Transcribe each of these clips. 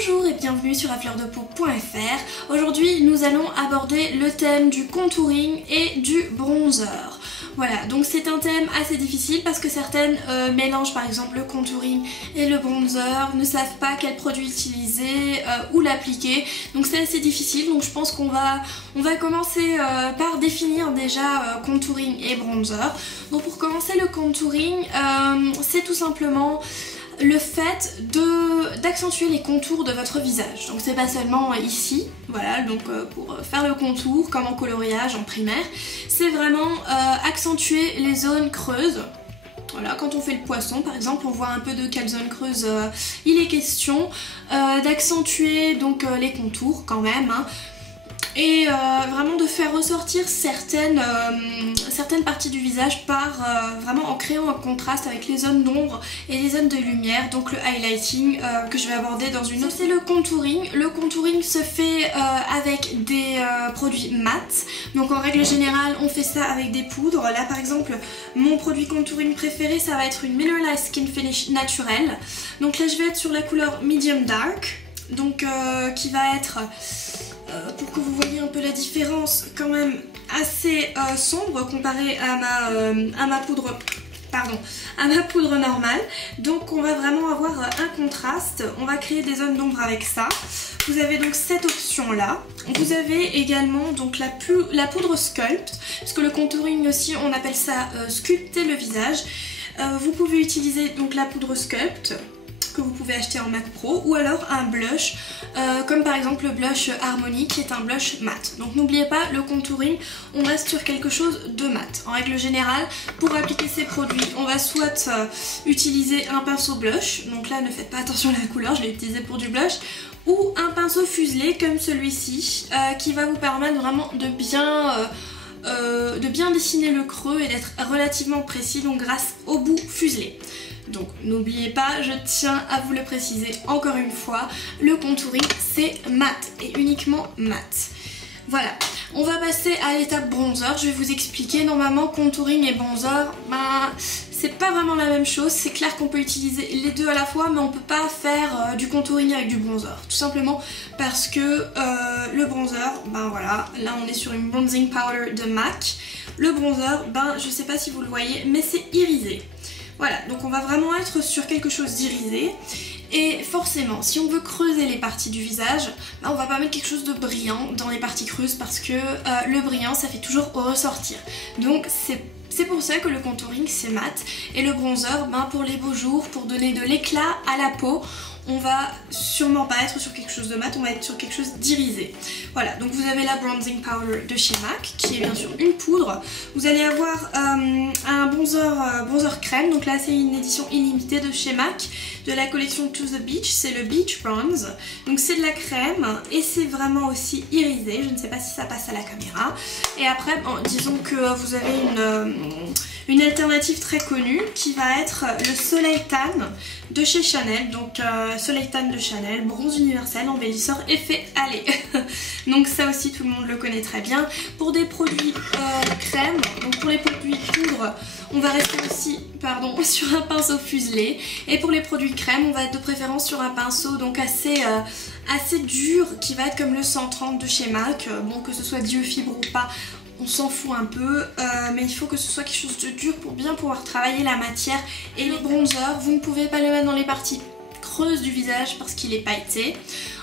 Bonjour et bienvenue sur afleurdepeau.fr. Aujourd'hui nous allons aborder le thème du contouring et du bronzer. Voilà, donc c'est un thème assez difficile parce que certaines mélangent par exemple le contouring et le bronzer, ne savent pas quel produit utiliser ou l'appliquer. Donc c'est assez difficile, donc je pense qu'on va commencer par définir déjà contouring et bronzer. Donc pour commencer le contouring, c'est tout simplement le fait d'accentuer les contours de votre visage. Donc c'est pas seulement ici, voilà, donc pour faire le contour comme en coloriage en primaire, c'est vraiment accentuer les zones creuses. Voilà, quand on fait le poisson par exemple, on voit un peu de quelle zone creuse il est question, d'accentuer donc les contours quand même, hein. Et vraiment de faire ressortir certaines parties du visage vraiment en créant un contraste avec les zones d'ombre et les zones de lumière, donc le highlighting que je vais aborder dans une autre. C'est le contouring. Le contouring se fait avec des produits mat, donc en règle générale on fait ça avec des poudres. Là par exemple mon produit contouring préféré ça va être une Mineralized Skin Finish naturelle. Donc là je vais être sur la couleur medium dark, donc qui va être pour que vous voyez un peu la différence quand même assez sombre comparée à ma poudre normale. Donc on va vraiment avoir un contraste, on va créer des zones d'ombre avec ça. Vous avez donc cette option là. Vous avez également donc la poudre sculpt, parce que le contouring aussi on appelle ça sculpter le visage. Vous pouvez utiliser donc la poudre sculpt que vous pouvez acheter en MAC Pro, ou alors un blush comme par exemple le blush Harmony qui est un blush mat. Donc n'oubliez pas, le contouring on reste sur quelque chose de mat. En règle générale pour appliquer ces produits on va soit utiliser un pinceau blush, donc là ne faites pas attention à la couleur, je l'ai utilisé pour du blush, ou un pinceau fuselé comme celui-ci qui va vous permettre vraiment de bien dessiner le creux et d'être relativement précis, donc grâce au bout fuselé. Donc n'oubliez pas, je tiens à vous le préciser encore une fois, le contouring c'est mat et uniquement mat. Voilà, on va passer à l'étape bronzer. Je vais vous expliquer. Normalement contouring et bronzer, c'est pas vraiment la même chose. C'est clair qu'on peut utiliser les deux à la fois, mais on peut pas faire du contouring avec du bronzer. Tout simplement parce que le bronzer, voilà, là on est sur une bronzing powder de MAC. Le bronzer, je sais pas si vous le voyez, mais c'est irisé. Voilà, donc on va vraiment être sur quelque chose d'irisé. Et forcément, si on veut creuser les parties du visage, on va pas mettre quelque chose de brillant dans les parties creuses parce que le brillant ça fait toujours ressortir. Donc c'est pour ça que le contouring c'est mat, et le bronzer, pour les beaux jours, pour donner de l'éclat à la peau, on va sûrement pas être sur quelque chose de mat, on va être sur quelque chose d'irisé. Voilà, donc vous avez la bronzing powder de chez MAC qui est bien sûr une poudre. Vous allez avoir un bronzer crème, donc là c'est une édition illimitée de chez MAC de la collection To The Beach, c'est le Beach Bronze. Donc c'est de la crème et c'est vraiment aussi irisé, je ne sais pas si ça passe à la caméra. Et après, disons que vous avez une alternative très connue qui va être le Soleil Tan de chez Chanel. Donc Soleil Tan de Chanel, bronze universel, embellisseur effet allé. Donc ça aussi tout le monde le connaît très bien. Pour des produits crème, donc pour les produits poudre, on va rester aussi sur un pinceau fuselé. Et pour les produits crème, on va être de préférence sur un pinceau donc assez dur qui va être comme le 130 de chez MAC. Bon, que ce soit Dieu fibre ou pas, on s'en fout un peu, mais il faut que ce soit quelque chose de dur pour bien pouvoir travailler la matière. Et le bronzer, vous ne pouvez pas le mettre dans les parties creuses du visage parce qu'il est pailleté.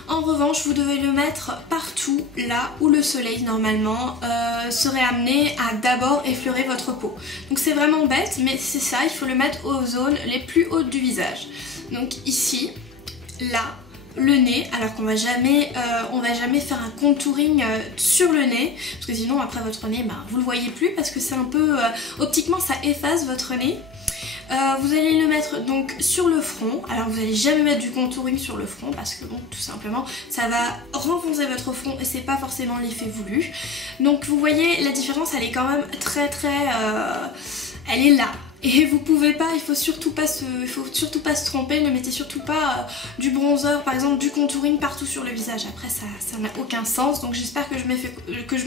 En revanche, vous devez le mettre partout là où le soleil normalement serait amené à d'abord effleurer votre peau. Donc c'est vraiment bête, mais c'est ça, il faut le mettre aux zones les plus hautes du visage. Donc ici, là, le nez, alors qu'on va jamais faire un contouring sur le nez, parce que sinon après votre nez, vous le voyez plus parce que c'est un peu, optiquement ça efface votre nez. Vous allez le mettre donc sur le front. Alors vous n'allez jamais mettre du contouring sur le front parce que bon, tout simplement ça va renfoncer votre front et c'est pas forcément l'effet voulu. Donc vous voyez la différence, elle est quand même elle est là. Et vous pouvez pas, il faut surtout pas se tromper, ne mettez surtout pas du bronzer, par exemple du contouring partout sur le visage. Après ça n'a aucun sens, donc j'espère que je me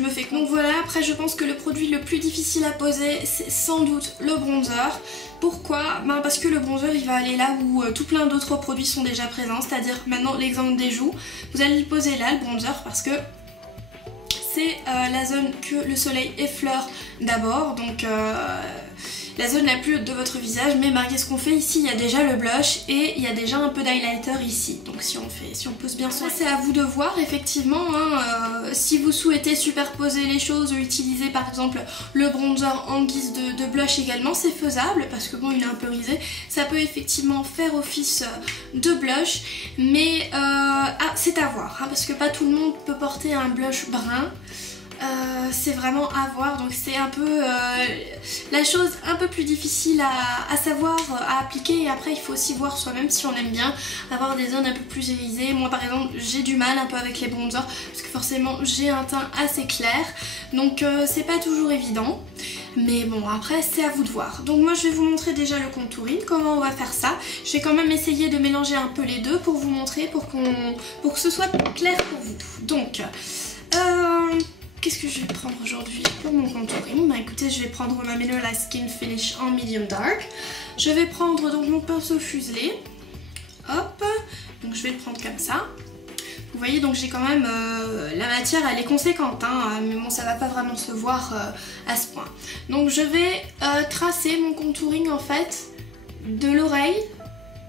fais. Donc voilà, après je pense que le produit le plus difficile à poser c'est sans doute le bronzer. Pourquoi? Ben parce que le bronzer il va aller là où tout plein d'autres produits sont déjà présents, c'est-à-dire maintenant l'exemple des joues. Vous allez le poser là, le bronzer, parce que c'est la zone que le soleil effleure d'abord, donc la zone la plus haute de votre visage. Mais marquez ce qu'on fait ici, il y a déjà le blush et il y a déjà un peu d'highlighter ici, donc si on pose bien ça, c'est à vous de voir effectivement, hein, si vous souhaitez superposer les choses ou utiliser par exemple le bronzer en guise de blush également, c'est faisable parce que bon il est un peu risé, ça peut effectivement faire office de blush, mais c'est à voir, hein, parce que pas tout le monde peut porter un blush brun. C'est vraiment à voir, donc c'est un peu la chose un peu plus difficile à savoir, à appliquer. Et après il faut aussi voir soi-même si on aime bien avoir des zones un peu plus irisées. Moi par exemple j'ai du mal un peu avec les bronzers parce que forcément j'ai un teint assez clair, donc c'est pas toujours évident. Mais bon, après c'est à vous de voir. Donc moi je vais vous montrer déjà le contouring, comment on va faire ça. Je vais quand même essayer de mélanger un peu les deux pour vous montrer, pour que ce soit clair pour vous. Donc qu'est-ce que je vais prendre aujourd'hui pour mon contouring? Bah écoutez, je vais prendre ma Mineral Skin Finish en Medium Dark. Je vais prendre donc mon pinceau fuselé. Hop, donc je vais le prendre comme ça. Vous voyez, donc j'ai quand même la matière, elle est conséquente, hein, mais bon ça va pas vraiment se voir à ce point. Donc je vais tracer mon contouring en fait de l'oreille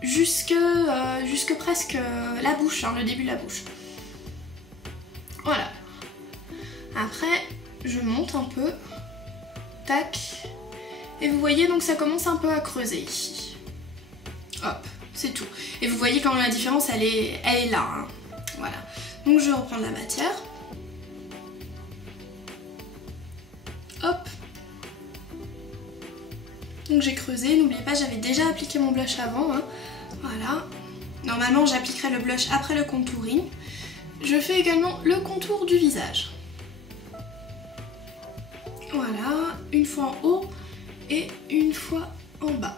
jusque presque la bouche, hein, le début de la bouche. Voilà. Après je monte un peu, tac, et vous voyez donc ça commence un peu à creuser ici. Hop, c'est tout. Et vous voyez quand même la différence, elle est là, hein. Voilà. Donc je reprends la matière. Hop. Donc j'ai creusé, n'oubliez pas j'avais déjà appliqué mon blush avant, hein. Voilà. Normalement j'appliquerai le blush après le contouring. Je fais également le contour du visage. Voilà, une fois en haut et une fois en bas.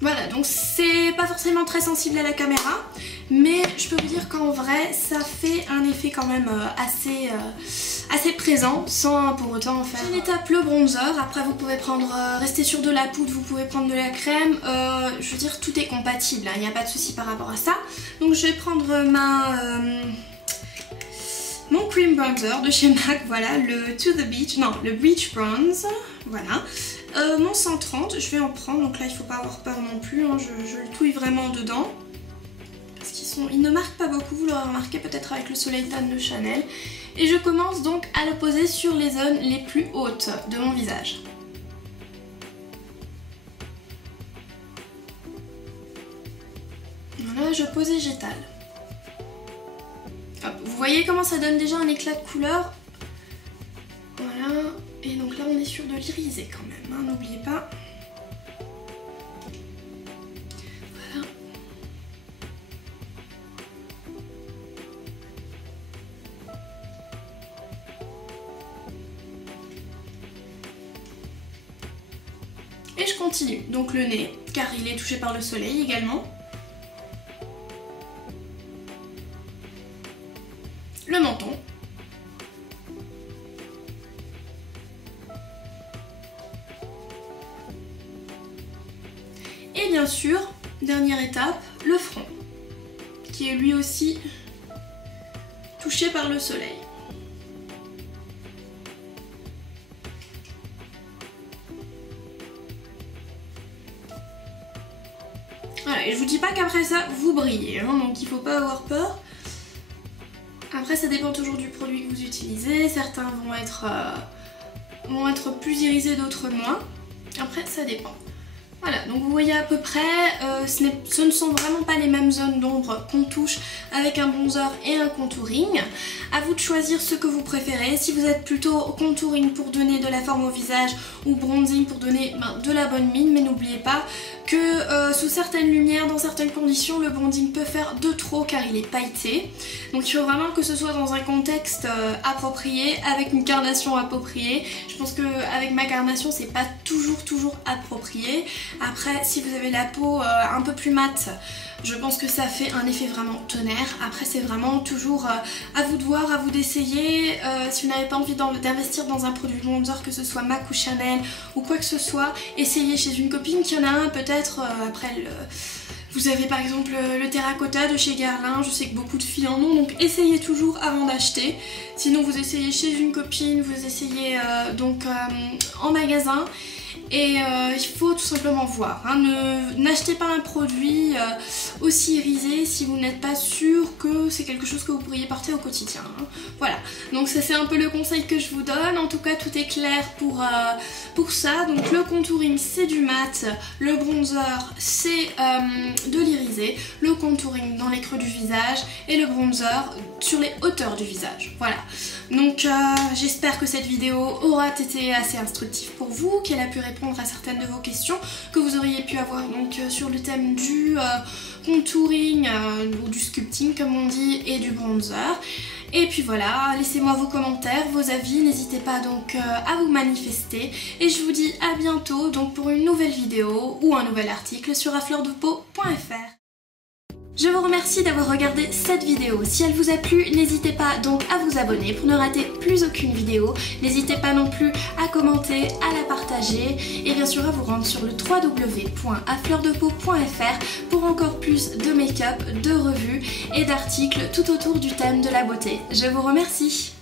Voilà, donc c'est pas forcément très sensible à la caméra, mais je peux vous dire qu'en vrai ça fait un effet quand même assez présent sans pour autant en faire. Prochaine étape, le bronzer. Après vous pouvez prendre, rester sur de la poudre, vous pouvez prendre de la crème, je veux dire tout est compatible, il n'y a pas de souci par rapport à ça. Donc je vais prendre mon cream bronzer de chez MAC, voilà, le To The Beach, non, le Beach Bronze, voilà. Mon 130, je vais en prendre, donc là il faut pas avoir peur non plus, hein, je le touille vraiment dedans. Parce qu'ils ne marquent pas beaucoup, vous l'aurez remarqué peut-être avec le Soleil Tan de Chanel. Et je commence donc à le poser sur les zones les plus hautes de mon visage. Voilà, je pose et j'étale. Vous voyez comment ça donne déjà un éclat de couleur. Voilà, et donc là on est sur de l'irisé quand même, hein, n'oubliez pas. Voilà. Et je continue, donc le nez, car il est touché par le soleil également. Le menton. Et bien sûr, dernière étape, le front, qui est lui aussi touché par le soleil. Voilà, et je vous dis pas qu'après ça, vous brillez, hein, donc il faut pas avoir peur. Après ça dépend toujours du produit que vous utilisez, certains vont être plus irisés, d'autres moins. Après ça dépend. Voilà, donc vous voyez à peu près, ce ne sont vraiment pas les mêmes zones d'ombre qu'on touche avec un bronzer et un contouring. À vous de choisir ce que vous préférez. Si vous êtes plutôt contouring pour donner de la forme au visage ou bronzing pour donner de la bonne mine, mais n'oubliez pas que sous certaines lumières, dans certaines conditions, le bronzing peut faire de trop car il est pailleté. Donc il faut vraiment que ce soit dans un contexte approprié, avec une carnation appropriée. Je pense qu'avec ma carnation, c'est pas toujours approprié. Après, si vous avez la peau un peu plus mate, je pense que ça fait un effet vraiment tonnerre. Après, c'est vraiment toujours à vous de voir, à vous d'essayer. Si vous n'avez pas envie d'investir dans un produit bronzer, que ce soit MAC ou Chanel ou quoi que ce soit, essayez chez une copine qui en a un peut-être. Après, vous avez par exemple le terracotta de chez Guerlain, je sais que beaucoup de filles en ont, donc essayez toujours avant d'acheter. Sinon, vous essayez chez une copine, vous essayez en magasin. Et il faut tout simplement voir, hein. N'achetez pas un produit aussi irisé si vous n'êtes pas sûr que c'est quelque chose que vous pourriez porter au quotidien, hein. Voilà, donc ça c'est un peu le conseil que je vous donne. En tout cas tout est clair pour ça. Donc le contouring c'est du mat, le bronzer c'est de l'irisé, le contouring dans les creux du visage et le bronzer sur les hauteurs du visage. Voilà, donc j'espère que cette vidéo aura été assez instructive pour vous, qu'elle a pu répondre à certaines de vos questions que vous auriez pu avoir donc sur le thème du contouring ou du sculpting comme on dit et du bronzer. Et puis voilà, laissez-moi vos commentaires, vos avis, n'hésitez pas donc à vous manifester et je vous dis à bientôt donc pour une nouvelle vidéo ou un nouvel article sur afleurdepeau.fr. Je vous remercie d'avoir regardé cette vidéo. Si elle vous a plu, n'hésitez pas donc à vous abonner pour ne rater plus aucune vidéo. N'hésitez pas non plus à commenter, à la partager et bien sûr à vous rendre sur le www.afleurdepeau.fr pour encore plus de make-up, de revues et d'articles tout autour du thème de la beauté. Je vous remercie.